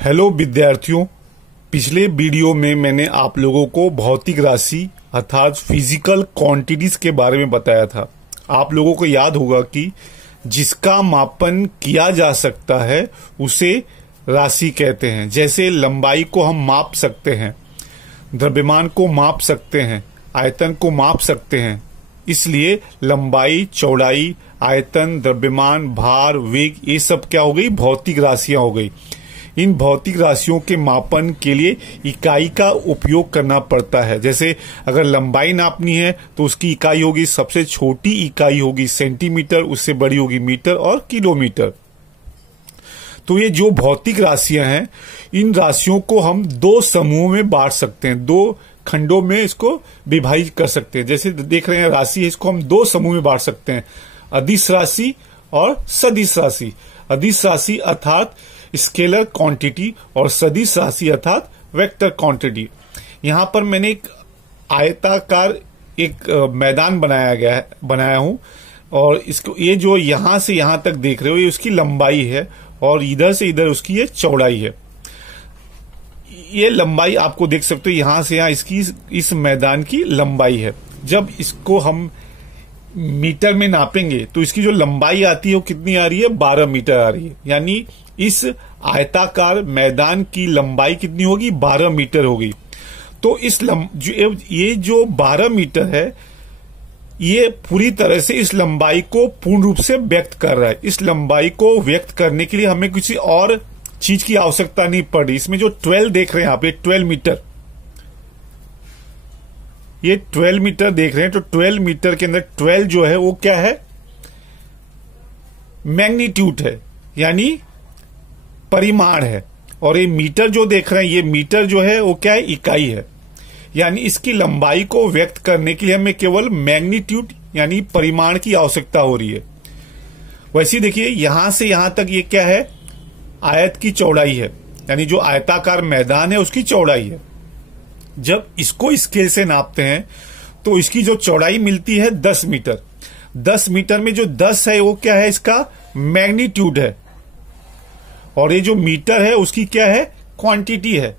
Hello विद्यार्थियों, पिछले video में मैंने आप लोगों को भौतिक राशि अर्थात फिजिकल क्वांटिटीज के बारे में बताया था। आप लोगों को याद होगा कि जिसका मापन किया जा सकता है उसे राशि कहते हैं। जैसे लंबाई को हम माप सकते हैं, द्रव्यमान को माप सकते हैं, आयतन को माप सकते हैं। इसलिए लंबाई, चौड़ाई, आयतन, द्रव्यमान, भार, वेग, ये सब क्या हो गई? भौतिक राशियां हो गई। इन भौतिक राशियों के मापन के लिए इकाई का उपयोग करना पड़ता है। जैसे अगर लंबाई नापनी है तो उसकी इकाई होगी, सबसे छोटी इकाई होगी सेंटीमीटर, उससे बड़ी होगी मीटर और किलोमीटर। तो ये जो भौतिक राशियां हैं, इन राशियों को हम दो समूहों में बांट सकते हैं, दो खंडों में इसको विभाजित कर सकते हैं। जैसे देख रहे हैं राशि है, इसको हम दो समूह में बांट सकते हैं, अदिश राशि और सदिश राशि। अदिश राशि अर्थात स्केलर क्वांटिटी और सदिश राशि अर्थात वेक्टर क्वांटिटी। यहां पर मैंने एक आयताकार एक मैदान बनाया हूं और इसको ये जो यहां से यहां तक देख रहे हो ये उसकी लंबाई है और इधर से इधर उसकी ये चौड़ाई है। ये लंबाई आपको देख सकते हो, यहां से यहां इसकी इस मैदान की लंबाई है। जब इसको हम मीटर में नापेंगे तो इसकी जो लंबाई आती है वो कितनी आ रही है? 12 मीटर आ रही है। यानी इस आयताकार मैदान की लंबाई कितनी होगी? 12 मीटर होगी। तो ये जो 12 मीटर है ये पूरी तरह से इस लंबाई को पूर्ण रूप से व्यक्त कर रहा है। इस लंबाई को व्यक्त करने के लिए हमें किसी और चीज की आवश्यकता नहीं पड़ रही। इसमें जो 12 देख रहे हैं आप, ये 12 मीटर, ये 12 मीटर देख रहे हैं। तो 12 मीटर के अंदर 12 जो है वो क्या है? मैग्नीट्यूड है, यानी परिमाण है। और ये मीटर जो देख रहे हैं, ये मीटर जो है वो क्या है? इकाई है। यानी इसकी लंबाई को व्यक्त करने के लिए हमें केवल मैग्नीट्यूड यानी परिमाण की आवश्यकता हो रही है। वैसे देखिए यहां से यहां तक ये क्या है? आयत की चौड़ाई है, यानी जो आयताकार मैदान है उसकी चौड़ाई है। जब इसको स्केल से नापते हैं तो इसकी जो चौड़ाई मिलती है 10 मीटर। 10 मीटर में जो 10 है वो क्या है? इसका मैग्नीट्यूड है। और ये जो मीटर है उसकी क्या है? क्वांटिटी है।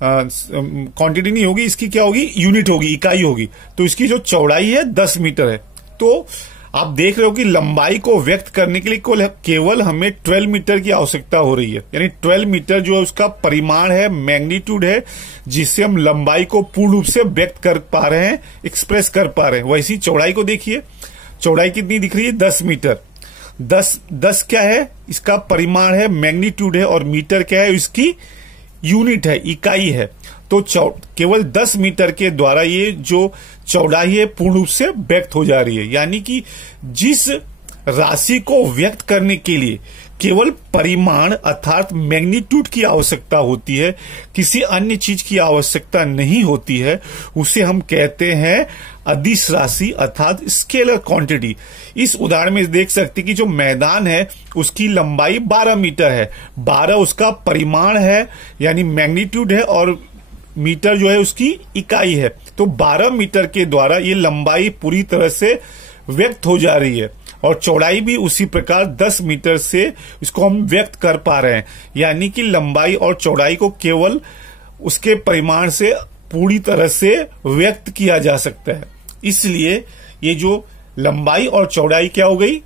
क्वांटिटी नहीं होगी, इसकी क्या होगी? यूनिट होगी, इकाई होगी। तो इसकी जो चौड़ाई है 10 मीटर है। तो आप देख रहे हो कि लंबाई को व्यक्त करने के लिए केवल हमें 12 मीटर की आवश्यकता हो रही है। यानी 12 मीटर जो है उसका परिमाण है, मैग्नीट्यूड है, जिससे हम लंबाई को पूर्ण रूप से व्यक्त कर पा रहे हैं, एक्सप्रेस कर पा रहे हैं। वैसी चौड़ाई को देखिए, चौड़ाई कितनी दिख रही है? 10 मीटर। 10 क्या है? इसका परिमाण है, मैग्नीट्यूड है, और मीटर क्या है? इसकी यूनिट है, इकाई है। तो केवल 10 मीटर के द्वारा ये जो चौड़ाई है पूर्ण रूप से व्यक्त हो जा रही है। यानी कि जिस राशि को व्यक्त करने के लिए केवल परिमाण अर्थात मैग्नीट्यूड की आवश्यकता होती है, किसी अन्य चीज की आवश्यकता नहीं होती है, उसे हम कहते हैं अदिश राशि अर्थात स्केलर क्वांटिटी। इस उदाहरण में देख सकते हैं कि जो मैदान है उसकी लंबाई 12 मीटर है। 12 उसका परिमाण है यानी मैग्नीट्यूड है, और मीटर जो है उसकी इकाई है। तो 12 मीटर के द्वारा ये लंबाई पूरी तरह से व्यक्त हो जा रही है, और चौड़ाई भी उसी प्रकार 10 मीटर से इसको हम व्यक्त कर पा रहे हैं। यानी कि लंबाई और चौड़ाई को केवल उसके परिमाण से पूरी तरह से व्यक्त किया जा सकता है। इसलिए ये जो लंबाई और चौड़ाई क्या हो गई?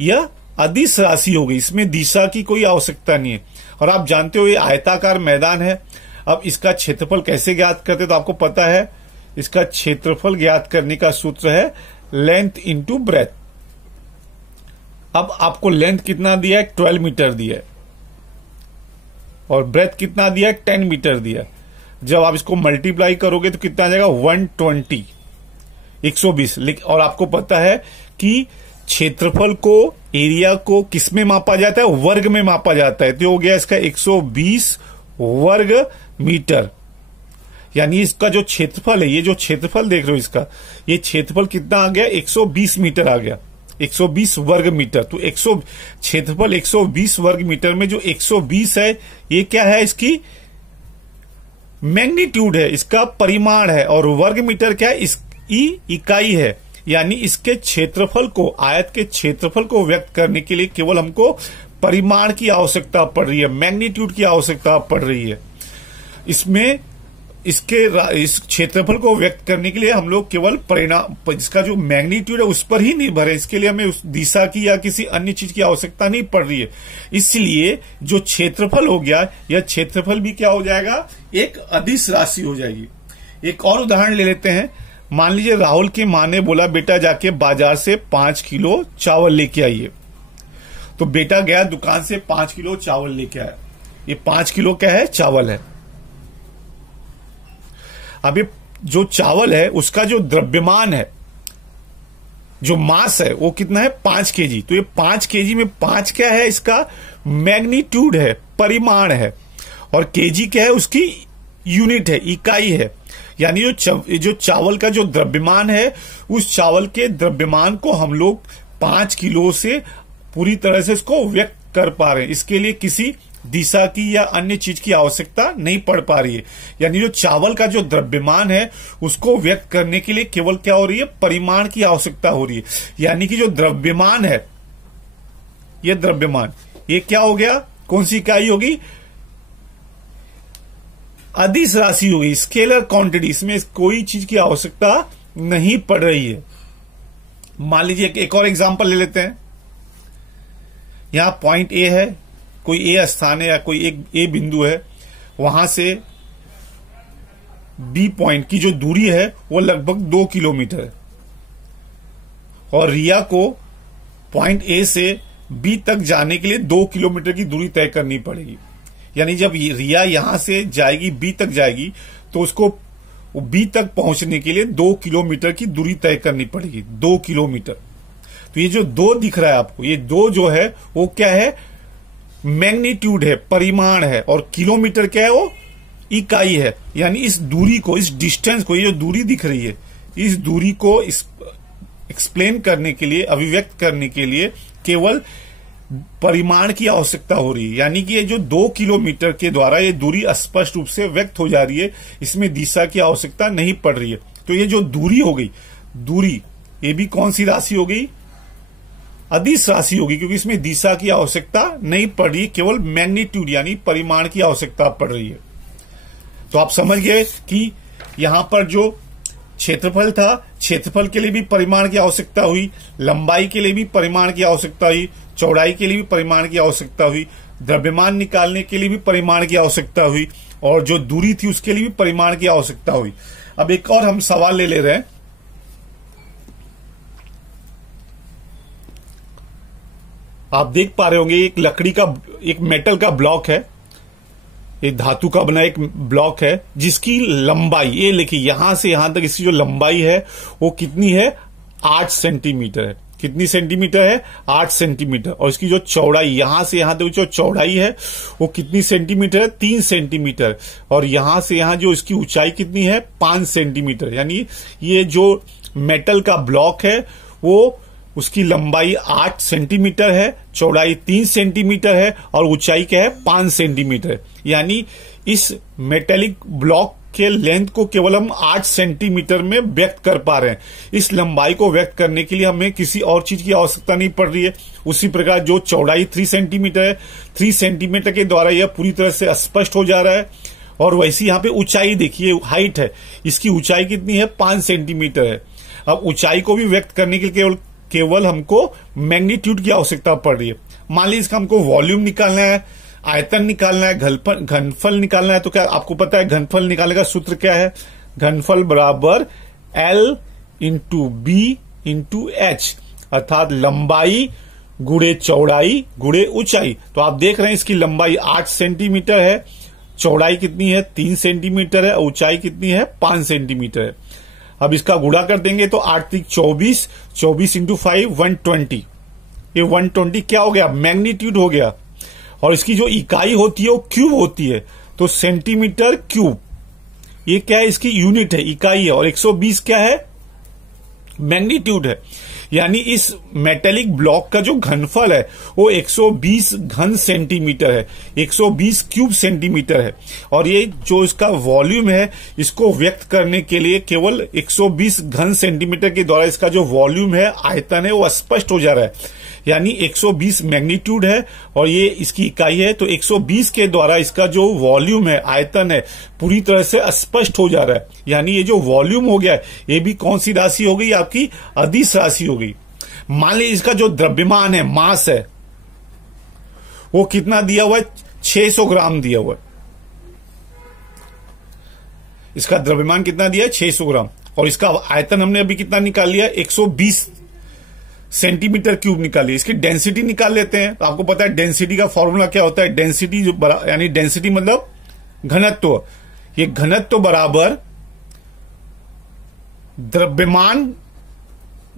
यह अदिश राशि हो गई। इसमें दिशा की कोई आवश्यकता नहीं है। और आप जानते हो ये आयताकार मैदान है। अब इसका क्षेत्रफल कैसे ज्ञात करते? तो आपको पता है इसका क्षेत्रफल ज्ञात करने का सूत्र है लेंथ इंटू ब्रेथ। अब आपको लेंथ कितना दिया है? 12 मीटर दिया है, और ब्रेथ कितना दिया है? 10 मीटर दिया है। जब आप इसको मल्टीप्लाई करोगे तो कितना आ जाएगा? 120, 120। और आपको पता है कि क्षेत्रफल को, एरिया को किस में मापा जाता है? वर्ग में मापा जाता है। तो हो गया इसका 120 वर्ग मीटर। यानी इसका जो क्षेत्रफल है, ये जो क्षेत्रफल देख रहे हो इसका, ये क्षेत्रफल कितना आ गया? 120 मीटर आ गया, 120 वर्ग मीटर। तो क्षेत्रफल 120 वर्ग मीटर में जो 120 है ये क्या है? इसकी मैग्नीट्यूड है, इसका परिमाण है, और वर्ग मीटर क्या है? इसकी इकाई है। यानी इसके क्षेत्रफल को, आयत के क्षेत्रफल को व्यक्त करने के लिए केवल हमको परिमाण की आवश्यकता पड़ रही है, मैग्नीट्यूड की आवश्यकता पड़ रही है। इसमें इस क्षेत्रफल को व्यक्त करने के लिए हम लोग केवल परिणाम, इसका जो मैग्नीट्यूड है उस पर ही निर्भर है। इसके लिए हमें उस दिशा की या किसी अन्य चीज की आवश्यकता नहीं पड़ रही है। इसलिए जो क्षेत्रफल हो गया, यह क्षेत्रफल भी क्या हो जाएगा, एक अदिश राशि हो जाएगी। एक और उदाहरण ले लेते हैं। मान लीजिए राहुल की मां ने बोला बेटा जाके बाजार से 5 किलो चावल लेके आइए। तो बेटा गया दुकान से 5 किलो चावल लेके आया। ये 5 किलो क्या है, चावल है। अब ये जो चावल है उसका जो द्रव्यमान है, जो मास है, वो कितना है, 5 केजी। तो ये 5 केजी में 5 क्या है, इसका मैग्नीट्यूड है, परिमाण है। और केजी क्या है, उसकी यूनिट है, इकाई है। यानी जो चावल का जो द्रव्यमान है, उस चावल के द्रव्यमान को हम लोग 5 किलो से पूरी तरह से इसको व्यक्त कर पा रहे हैं। इसके लिए किसी दिशा की या अन्य चीज की आवश्यकता नहीं पड़ पा रही है। यानी जो चावल का जो द्रव्यमान है उसको व्यक्त करने के लिए केवल क्या हो रही है, परिमाण की आवश्यकता हो रही है। यानी कि जो द्रव्यमान है, ये द्रव्यमान, ये क्या हो गया, कौन सी इकाई होगी, अदिश राशि होगी, स्केलर क्वांटिटी। इसमें कोई चीज की आवश्यकता नहीं पड़ रही है। मान लीजिए एक और एग्जांपल ले लेते हैं। यहां पॉइंट ए है, कोई ए स्थान है या कोई एक ए बिंदु है, वहां से बी पॉइंट की जो दूरी है वो लगभग 2 किलोमीटर है। और रिया को पॉइंट ए से बी तक जाने के लिए 2 किलोमीटर की दूरी तय करनी पड़ेगी। यानी जब रिया यहां से जाएगी, बी तक जाएगी, तो उसको बी तक पहुंचने के लिए 2 किलोमीटर की दूरी तय करनी पड़ेगी, 2 किलोमीटर। तो ये जो 2 दिख रहा है आपको, ये 2 जो है वो क्या है, मैग्नीट्यूड है, परिमाण है। और किलोमीटर क्या है, वो इकाई है। यानी इस दूरी को, इस डिस्टेंस को, ये जो दूरी दिख रही है, इस दूरी को एक्सप्लेन करने के लिए, अभिव्यक्त करने के लिए केवल परिमाण की आवश्यकता हो रही है। यानी कि ये जो 2 किलोमीटर के द्वारा ये दूरी स्पष्ट रूप से व्यक्त हो जा रही है, इसमें दिशा की आवश्यकता नहीं पड़ रही है। तो ये जो दूरी हो गई, दूरी, ये भी कौन सी राशि हो गई, अदिश राशि होगी, क्योंकि इसमें दिशा की आवश्यकता नहीं पड़ रही है, केवल मैग्नीट्यूड यानी परिमाण की आवश्यकता पड़ रही है। तो आप समझ गए कि यहां पर जो क्षेत्रफल था, क्षेत्रफल के लिए भी परिमाण की आवश्यकता हुई, लंबाई के लिए भी परिमाण की आवश्यकता हुई, चौड़ाई के लिए भी परिमाण की आवश्यकता हुई, द्रव्यमान निकालने के लिए भी परिमाण की आवश्यकता हुई, और जो दूरी थी उसके लिए भी परिमाण की आवश्यकता हुई। अब एक और हम सवाल ले रहे हैं। आप देख पा रहे होंगे एक लकड़ी का, एक मेटल का ब्लॉक है, एक धातु का बना एक ब्लॉक है, जिसकी लंबाई, ये लिखिए, यहां से यहां तक इसकी जो लंबाई है वो कितनी है, 8 सेंटीमीटर है। कितनी सेंटीमीटर है, 8 सेंटीमीटर। और इसकी जो चौड़ाई, यहां से यहां तक जो चौड़ाई है वो कितनी सेंटीमीटर है, 3 सेंटीमीटर। और यहां से यहां जो इसकी ऊंचाई कितनी है, 5 सेंटीमीटर। यानी ये जो मेटल का ब्लॉक है वो, उसकी लंबाई 8 सेंटीमीटर है, चौड़ाई 3 सेंटीमीटर है, और ऊंचाई क्या है, 5 सेंटीमीटर। यानी इस मेटेलिक ब्लॉक के लेंथ को केवल हम 8 सेंटीमीटर में व्यक्त कर पा रहे हैं। इस लंबाई को व्यक्त करने के लिए हमें किसी और चीज की आवश्यकता नहीं पड़ रही है। उसी प्रकार जो चौड़ाई 3 सेंटीमीटर है, 3 सेंटीमीटर के द्वारा यह पूरी तरह से स्पष्ट हो जा रहा है। और वैसी यहां पे ऊंचाई देखिए, हाइट है, इसकी ऊंचाई कितनी है, 5 सेंटीमीटर है। अब ऊंचाई को भी व्यक्त करने के लिए केवल हमको मैग्नीट्यूड की आवश्यकता पड़ रही है। मान लीजिए इसका हमको वॉल्यूम निकालना है, आयतन निकालना है, घनफल निकालना है। तो क्या आपको पता है घनफल निकालने का सूत्र क्या है, घनफल बराबर L into B into H, अर्थात लंबाई गुणे चौड़ाई गुणे ऊंचाई। तो आप देख रहे हैं इसकी लंबाई 8 सेंटीमीटर है, चौड़ाई कितनी है, 3 सेंटीमीटर है, ऊंचाई कितनी है, 5 सेंटीमीटर है। अब इसका गुणा कर देंगे तो 8 × 24, 24 इंटू 5 120। ये 120 क्या हो गया, मैग्नीट्यूड हो गया। और इसकी जो इकाई होती है वो क्यूब होती है, तो सेंटीमीटर क्यूब, ये क्या है, इसकी यूनिट है, इकाई है। और 120 क्या है, मैग्नीट्यूड है। यानी इस मेटेलिक ब्लॉक का जो घनफल है वो 120 घन सेंटीमीटर है, 120 क्यूब सेंटीमीटर है। और ये जो इसका वॉल्यूम है, इसको व्यक्त करने के लिए केवल 120 घन सेंटीमीटर के द्वारा इसका जो वॉल्यूम है, आयतन है, वो स्पष्ट हो जा रहा है। यानी 120 मैग्नीट्यूड है और ये इसकी इकाई है, तो 120 के द्वारा इसका जो वॉल्यूम है, आयतन है, पूरी तरह से स्पष्ट हो जा रहा है। यानी ये जो वॉल्यूम हो गया है, ये भी कौन सी राशि हो गई? आपकी अदिश राशि हो गई। मान लीजिए इसका जो द्रव्यमान है, मास है, वो कितना दिया हुआ है? 600 ग्राम दिया हुआ है। इसका द्रव्यमान कितना दिया है? 600 ग्राम। और इसका आयतन हमने अभी कितना निकाल लिया? 120 सेंटीमीटर क्यूब निकाल लिया। इसकी डेंसिटी निकाल लेते हैं। तो आपको पता है डेंसिटी का फॉर्मूला क्या होता है? डेंसिटी जो यानी डेंसिटी मतलब घनत्व। ये घनत्व बराबर द्रव्यमान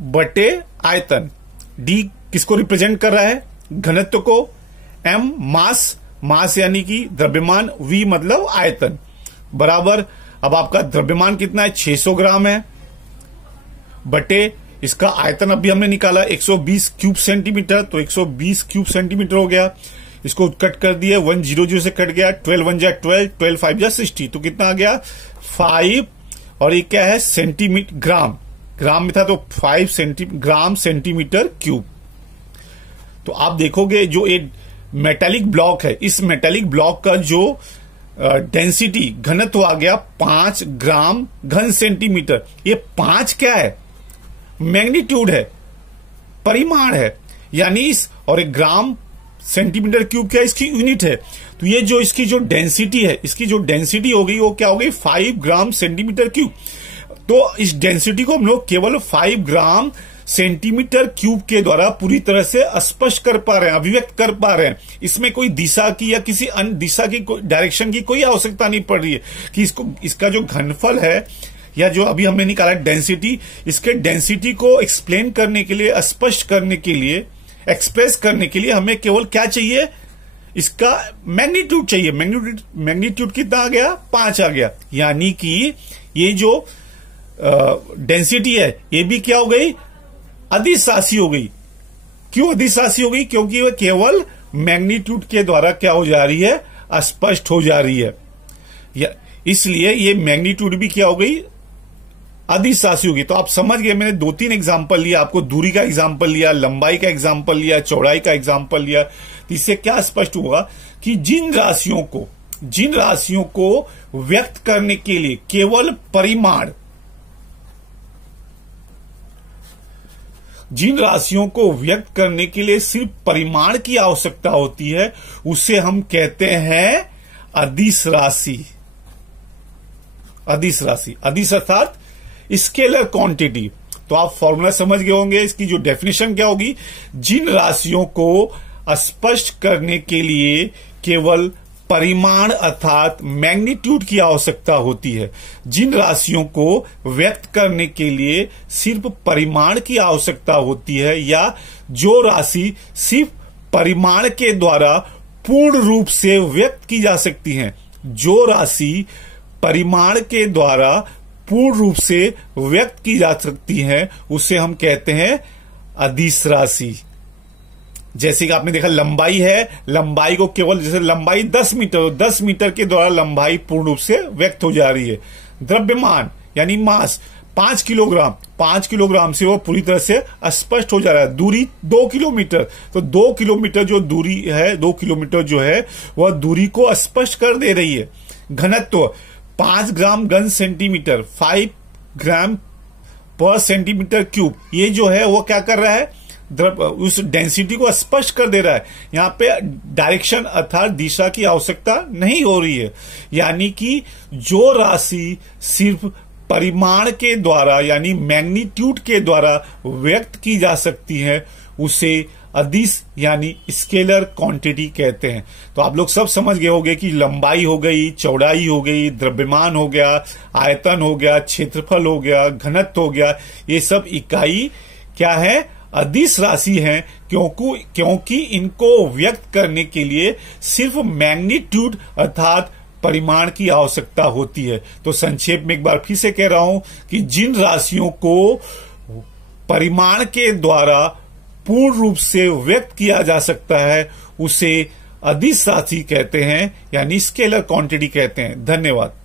बटे आयतन। डी किसको रिप्रेजेंट कर रहा है? घनत्व को। एम मास यानी कि द्रव्यमान। वी मतलब आयतन। बराबर, अब आपका द्रव्यमान कितना है? 600 ग्राम है, बटे इसका आयतन अभी हमने निकाला 120 क्यूब सेंटीमीटर, तो 120 क्यूब सेंटीमीटर हो गया। इसको कट कर दिया, 100 से कट गया, 12 1 जा 12, 12 5 जा 60, तो कितना आ गया? 5। और ये क्या है? सेंटीमीटर। ग्राम में था तो 5 ग्राम सेंटीमीटर क्यूब। तो आप देखोगे जो एक मेटालिक ब्लॉक है, इस मेटालिक ब्लॉक का जो डेंसिटी घनत्व आ गया 5 ग्राम घन सेंटीमीटर। ये 5 क्या है? मैग्नीट्यूड है, परिमाण है। यानी इस और एक ग्राम सेंटीमीटर क्यूब क्या? इसकी यूनिट है। तो ये जो इसकी जो डेंसिटी है, इसकी जो डेंसिटी हो गई वो क्या हो गई? 5 ग्राम सेंटीमीटर क्यूब। तो इस डेंसिटी को हम लोग केवल 5 ग्राम सेंटीमीटर क्यूब के द्वारा पूरी तरह से स्पष्ट कर पा रहे हैं, अभिव्यक्त कर पा रहे हैं। इसमें कोई दिशा की या किसी अन्य दिशा की डायरेक्शन की कोई आवश्यकता नहीं पड़ रही है कि इसका जो घनफल है या जो अभी हमने निकाला डेंसिटी, इसके डेंसिटी को एक्सप्लेन करने के लिए, स्पष्ट करने के लिए, एक्सप्रेस करने के लिए हमें केवल क्या चाहिए? इसका मैग्नीट्यूड चाहिए। मैग्नीट्यूड कितना आ गया? 5 आ गया। यानी कि ये जो डेंसिटी है ये भी क्या हो गई? अदिश राशि हो गई। क्यों अदिश राशि हो गई? क्योंकि वह केवल मैग्नीट्यूड के द्वारा क्या हो जा रही है? स्पष्ट हो जा रही है। इसलिए ये मैग्नीट्यूड भी क्या हो गई? अदिश राशि होगी। तो आप समझ गए, मैंने 2-3 एग्जाम्पल लिया, आपको दूरी का एग्जाम्पल लिया, लंबाई का एग्जाम्पल लिया, चौड़ाई का एग्जाम्पल लिया। तो इससे क्या स्पष्ट हुआ कि जिन राशियों को व्यक्त करने के लिए केवल परिमाण, जिन राशियों को व्यक्त करने के लिए सिर्फ परिमाण की आवश्यकता होती है, उसे हम कहते हैं अदिश राशि। अदिश राशि, अदिश अर्थात स्केलर क्वांटिटी। तो आप फॉर्मूला समझ गए होंगे। इसकी जो डेफिनेशन क्या होगी? जिन राशियों को स्पष्ट करने के लिए केवल परिमाण अर्थात मैग्नीट्यूड की आवश्यकता होती है, जिन राशियों को व्यक्त करने के लिए सिर्फ परिमाण की आवश्यकता होती है, या जो राशि सिर्फ परिमाण के द्वारा पूर्ण रूप से व्यक्त की जा सकती है, जो राशि परिमाण के द्वारा पूर्ण रूप से व्यक्त की जा सकती है, उसे हम कहते हैं अदिश राशि। जैसे कि आपने देखा लंबाई है, लंबाई को केवल, जैसे लंबाई 10 मीटर, 10 मीटर के द्वारा लंबाई पूर्ण रूप से व्यक्त हो जा रही है। द्रव्यमान यानी मास 5 किलोग्राम, 5 किलोग्राम से वो पूरी तरह से स्पष्ट हो जा रहा है। दूरी 2 किलोमीटर, तो 2 किलोमीटर जो दूरी है, 2 किलोमीटर जो है वह दूरी को स्पष्ट कर दे रही है। घनत्व 5 ग्राम घन सेंटीमीटर, 5 ग्राम पर सेंटीमीटर क्यूब, ये जो है वो क्या कर रहा है? उस डेंसिटी को स्पष्ट कर दे रहा है। यहां पे डायरेक्शन अर्थात दिशा की आवश्यकता नहीं हो रही है। यानी कि जो राशि सिर्फ परिमाण के द्वारा यानी मैग्नीट्यूड के द्वारा व्यक्त की जा सकती है, उसे अदिश यानी स्केलर क्वांटिटी कहते हैं। तो आप लोग सब समझ गए होंगे कि लंबाई हो गई, चौड़ाई हो गई, द्रव्यमान हो गया, आयतन हो गया, क्षेत्रफल हो गया, घनत्व हो गया, ये सब इकाई क्या है? अदिश राशि है, क्योंकि इनको व्यक्त करने के लिए सिर्फ मैग्नीट्यूड अर्थात परिमाण की आवश्यकता होती है। तो संक्षेप में एक बार फिर से कह रहा हूं कि जिन राशियों को परिमाण के द्वारा पूर्ण रूप से व्यक्त किया जा सकता है, उसे अदिश राशि कहते हैं, यानी स्केलर क्वांटिटी कहते हैं। धन्यवाद।